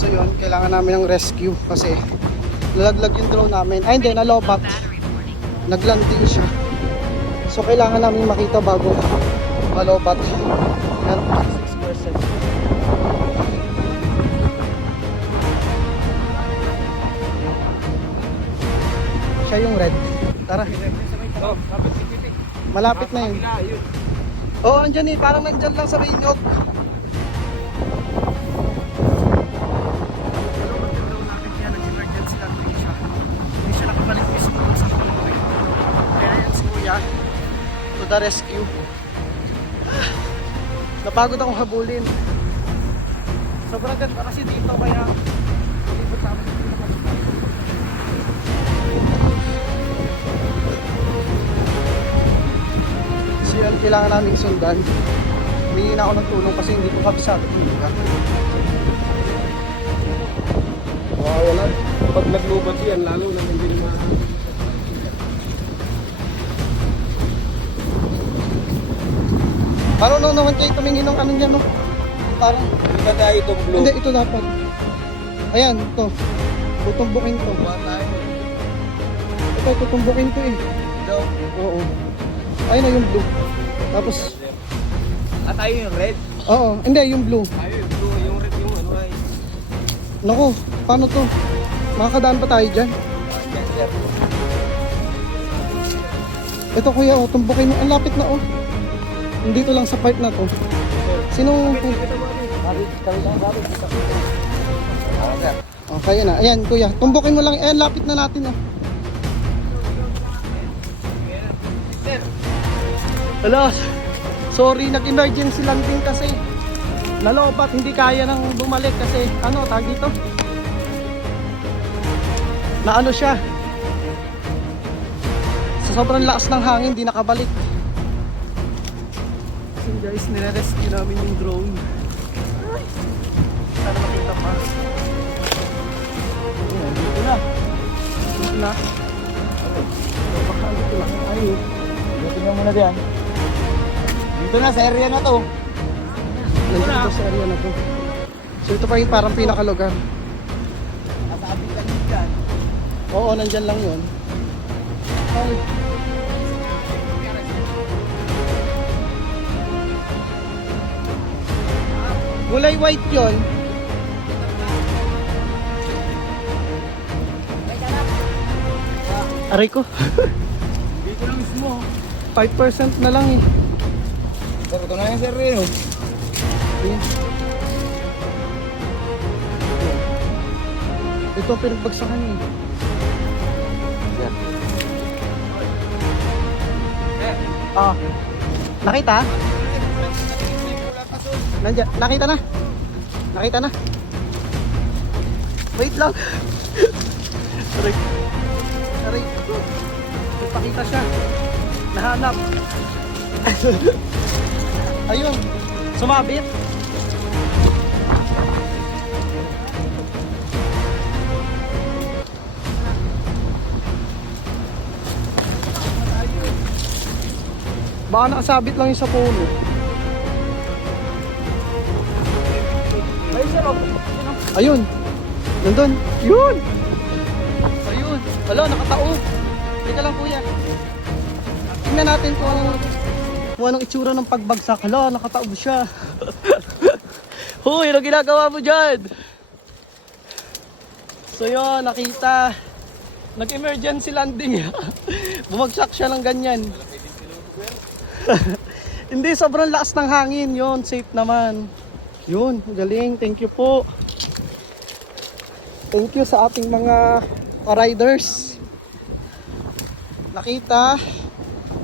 So yun, kailangan namin ng rescue kasi lalaglag yung drone namin. Ay hindi, nalobat. Naglanding siya. So kailangan namin makita bago malobat. Yan, 6%. Siya yung red. Tara. Malapit na yun. Oo, andyan eh. Parang nandyan lang sa Binyog. Hindi siya nakabalik mismo sa Pinoy. Kaya yan si Kuya to the rescue. Napagod akong habulin. Sobrang ganda kasi dito kaya dito sa amin. So yan, kailangan namin sundan. Humingi na ako ng tulong kasi hindi ko kabisado kung lugar. Wala. Pag naglubat yan, lalo na hindi naman. Paano naman kayo tumingin ng ano niya, no? Parang, Hindi ba tayo itong blue? hindi, ito dapat. Ayan, ito. Tutumbukin to. Ba tayo? Ito, tutumbukin to eh. Ito. Oo. Ayun na yung blue. Tapos, At tayo yung red. oo, hindi, yung blue. Tayo yung blue, yung red yung ano ay. Naku, paano to? Makakadaan pa tayo dyan? Yes, sir. Ito kuya, oh, tumbukin mo. Ang lapit na oh. Dito lang sa part na to. Sinong... Kami lang sabi. Sir. Oh, kaya na. Ayan kuya, tumbukin mo lang. Ayan, lapit na natin oh. Hello. Sorry, nag-emergency landing kasi. Nalobat, hindi kaya nang bumalik kasi ano, tag dito. Na ano siya. Sa sobrang lakas ng hangin, hindi nakabalik. So guys, nire-rescue namin yung drone. Ay, sana makita pa. Ayan, dito na. Dito na. So, baka dito lang. Ay, Dito nga muna diyan. Dito na sa area na to. nandito sa area na to. So ito pa yung parang pinakalugar. Nasabi ka dyan. Oo, nandyan lang yun. Ay. Kulay white yun. Aray ko. Dito lang mismo. 5% na lang eh. Sir, ito na yung sir rin. Ayan. Ito ang pinagbagsakan eh. Sir. Ah. Nakita? Nandiyan. Nakita na? Nakita na? Wait lang. Aray. Aray. Nagpakita siya. Nahanap. Ayun. Sumabit. Baka nakasabit lang yung sa puno. Ayun. Nandun. Yun. Ayun. Wala, nakataob. Teka lang kuya. Tingnan natin kung anong itsura ng pagbagsak. Hala, nakataob siya. Huy, ano ginagawa mo dyan? So yun, nakita. Nag-emergency landing. Bumagsak siya ng ganyan. Hindi, sobrang lakas ng hangin. Yun, safe naman. Yun, galing. Thank you po. Thank you sa ating mga riders. Nakita.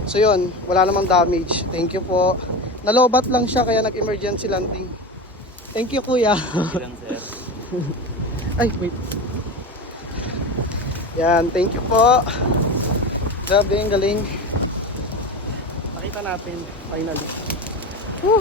So yun, wala namang damage. Thank you po. Nalobat lang siya kaya nag-emergency landing. Thank you kuya. Ilang sir. Ay, wait. Yan, thank you po. Grabe, ang galing. Nakita natin, finally. Woo!